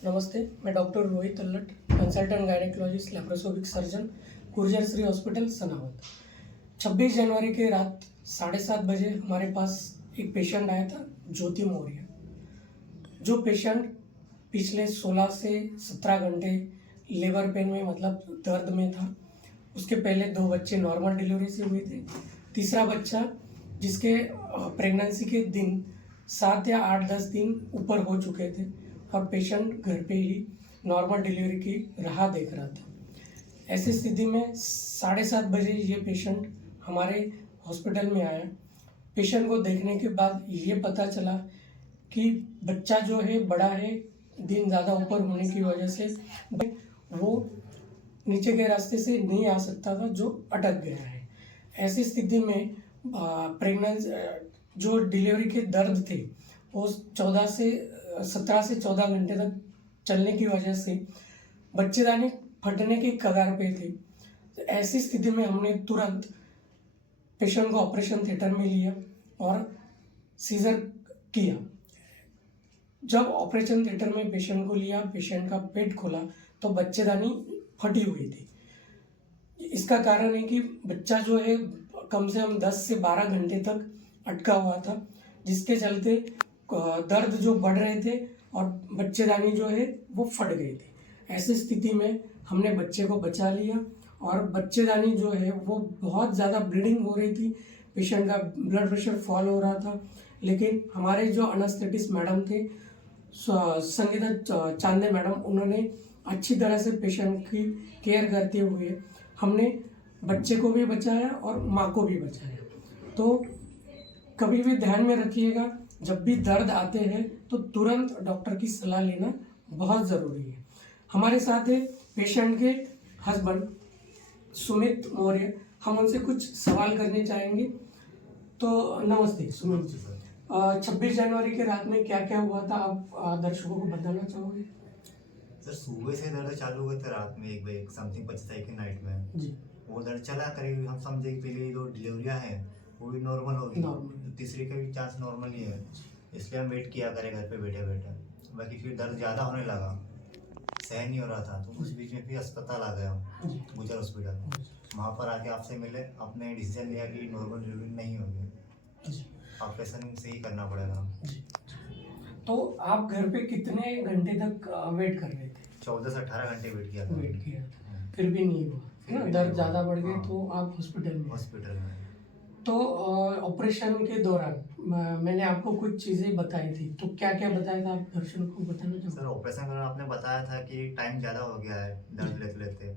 नमस्ते, मैं doctor Rohit Allat, consultant gynaecologist laparoscopic surgeon, Gurjar Shri hospital Sanawat. 26 जनवरी के रात 7:30 बजे हमारे पास एक पेशेंट आया था, ज्योति मौर्य। जो पेशेंट पिछले 16 से 17 घंटे लेबर पेन में मतलब दर्द में था। उसके पहले 2 बच्चे नॉर्मल डिलीवरी से हुए थे। तीसरा बच्चा जिसके प्रेगनेंसी के दिन 7 या 8-10 दिन ऊपर हो चुके थे और पेशेंट घर पे ही नॉर्मल डिलीवरी की राह देख रहा था। ऐसी स्थिति में 7:30 बजे ये पेशेंट हमारे हॉस्पिटल में आया। पेशेंट को देखने के बाद ये पता चला कि बच्चा जो है बड़ा है, दिन ज़्यादा ऊपर होने की वजह से वो नीचे के रास्ते से नहीं आ सकता था, जो अटक गया है। ऐसी स्थिति में प्रेगनेंसी जो डिलीवरी के दर्द थे वो 17 से 14 घंटे तक चलने की वजह से बच्चेदानी फटने के कगार पे थे। तो ऐसी स्थिति में हमने तुरंत पेशेंट को ऑपरेशन थिएटर में लिया और सीजर किया। जब ऑपरेशन थिएटर में पेशेंट को लिया, पेशेंट का पेट खोला तो बच्चेदानी फटी हुई थी। इसका कारण है कि बच्चा जो है कम से कम 10 से 12 घंटे तक अटका हुआ था, जिसके चलते दर्द जो बढ़ रहे थे और बच्चेदानी जो है वो फट गई थी। ऐसी स्थिति में हमने बच्चे को बचा लिया और बच्चेदानी जो है वो बहुत ज़्यादा ब्लीडिंग हो रही थी, पेशेंट का ब्लड प्रेशर फॉल हो रहा था। लेकिन हमारे जो एनेस्थेटिस्ट मैडम थे, संगीता चांदे मैडम, उन्होंने अच्छी तरह से पेशेंट की केयर करते हुए हमने बच्चे को भी बचाया और माँ को भी बचाया। तो कभी भी ध्यान में रखिएगा, जब भी दर्द आते हैं तो तुरंत डॉक्टर की सलाह लेना बहुत ज़रूरी है। हमारे साथ है पेशेंट के हस्बैंड सुमित मौर्य। हम उनसे कुछ सवाल करने चाहेंगे। तो नमस्ते सुमित जी। 26 जनवरी के रात में क्या क्या हुआ था, आप दर्शकों को बताना चाहोगे? सर, सुबह से दर्द चालू हुआ था रात में 1 बजे समथिंग 25 तारीख की नाइट में जी। वो दर्द चला करीब, हम समझे कि पहले जो डिलीवरियाँ हैं वो भी नॉर्मल होगी, तो तीसरी का भी चांस नॉर्मल ही है, इसलिए हम वेट किया करें घर पे बैठे बैठे। बाकी फिर दर्द ज़्यादा होने लगा, सहन नहीं हो रहा था, तो उस बीच में फिर अस्पताल आ गया, गुजर हॉस्पिटल। वहाँ पर आके आपसे मिले, आपने डिसीजन लिया कि नॉर्मल डिलीवरी नहीं होगी, ऑपरेशन से ही करना पड़ेगा। तो आप घर पे कितने घंटे तक वेट कर रहे थे? 14 से 18 घंटे वेट किया था। फिर भी नहीं हुआ, है ना? दर्द ज़्यादा बढ़ गए तो आप हॉस्पिटल में। तो ऑपरेशन के दौरान मैंने आपको कुछ चीज़ें बताई थी, तो क्या क्या बताया था, आप दर्शकों को बताना चाहोगे? सर, ऑपरेशन के दौरान आपने बताया था कि टाइम ज़्यादा हो गया है दर्द लेते लेते,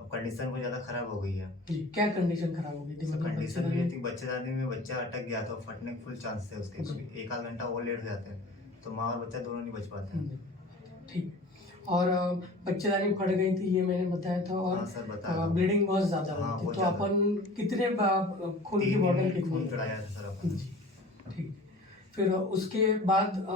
अब कंडीशन बहुत ज़्यादा खराब हो गई है। जी, क्या कंडीशन खराब हो गई थी? मतलब कंडीशन ये थी, बच्चेदानी में बच्चा अटक गया था, फटने के फुल चांस थे उसके, 1 आध घंटा और लेट जाते हैं तो माँ और बच्चा दोनों नहीं बच पाते। ठीक। और बच्चेदानी फट गई थी, ये मैंने बताया था। और सर बताया, ब्लीडिंग बहुत ज़्यादा हुई थी, तो अपन कितने खून की बोतल कितनी चढ़ाया था सर अपन? जी, ठीक। फिर उसके बाद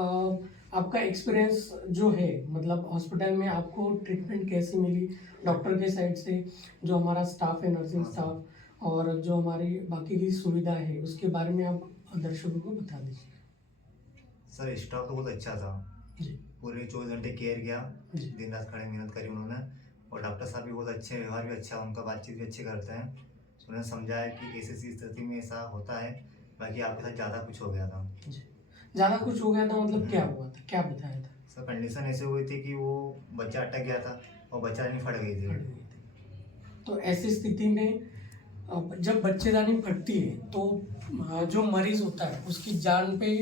आपका एक्सपीरियंस जो है, मतलब हॉस्पिटल में आपको ट्रीटमेंट कैसी मिली डॉक्टर के साइड से, जो हमारा स्टाफ है, नर्सिंग स्टाफ, और जो हमारी बाकी की सुविधा है, उसके बारे में आप दर्शकों को बता दीजिए। सर, स्टाफ तो बहुत अच्छा था जी। पूरे 24 घंटे केयर किया, दिन रात खड़े मेहनत करी उन्होंने, और डॉक्टर साहब भी बहुत अच्छे, व्यवहार भी अच्छा, उनका बातचीत भी अच्छी करते हैं। उन्होंने समझाया कि ऐसी स्थिति में ऐसा होता है, बाकी आपके साथ ज़्यादा कुछ हो गया था। ज़्यादा कुछ हो गया था मतलब क्या हुआ था, क्या बताया था? सर, कंडीशन ऐसे हुई थी कि वो बच्चा अटक गया था और बच्चेदानी फट गई थी। तो ऐसी स्थिति में जब बच्चेदानी फटती है तो जो मरीज होता है उसकी जान पे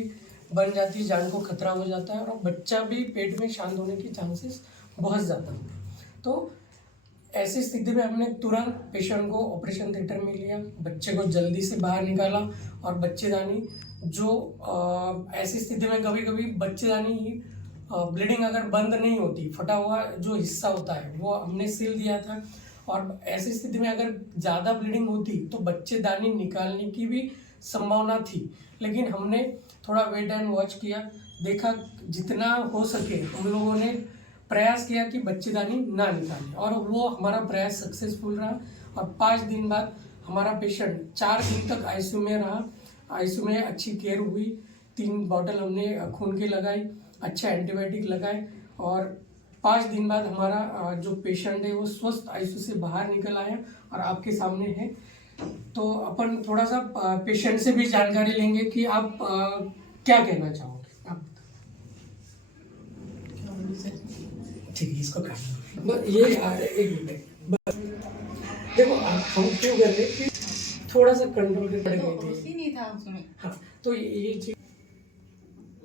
बन जाती है, जान को खतरा हो जाता है और बच्चा भी पेट में शांत होने की चांसेस बहुत ज़्यादा होते हैं। तो ऐसी स्थिति में हमने तुरंत पेशेंट को ऑपरेशन थिएटर में लिया, बच्चे को जल्दी से बाहर निकाला और बच्चेदानी जो ऐसी स्थिति में कभी कभी बच्चेदानी ब्लीडिंग अगर बंद नहीं होती, फटा हुआ जो हिस्सा होता है वो हमने सील दिया था। और ऐसी स्थिति में अगर ज़्यादा ब्लीडिंग होती तो बच्चेदानी निकालने की भी संभावना थी, लेकिन हमने थोड़ा वेट एंड वॉच किया, देखा जितना हो सके हम लोगों ने प्रयास किया कि बच्चेदानी ना निकालें, और वो हमारा प्रयास सक्सेसफुल रहा। और 5 दिन बाद हमारा पेशेंट 4 दिन तक आईसीयू में रहा। आईसीयू में अच्छी केयर हुई, 3 बॉटल हमने खून की लगाई, अच्छा एंटीबायोटिक लगाए और 5 दिन बाद हमारा जो पेशेंट है वो स्वस्थ आईसीयू से बाहर निकल आया और आपके सामने है। तो अपन थोड़ा सा पेशेंट से भी जानकारी लेंगे कि आप क्या कहना चाहोगे। आप ठीक है, इसको काटना बस ये एक मिनट बस। देखो हम क्यों कर रहे हैं कि थोड़ा सा कंट्रोल के पड़ तो गए होश थे। ही नहीं था उसमें। हाँ, तो ये चीज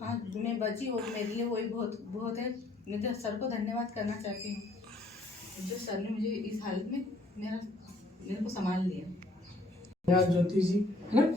आज मैं बची और मेरे लिए वही बहुत बहुत है। मैं तो सर को धन्यवाद करना चाहती हूँ जो सर ने मुझे इस हालत में मेरे को संभाल लिया। ज्योति जी है ना।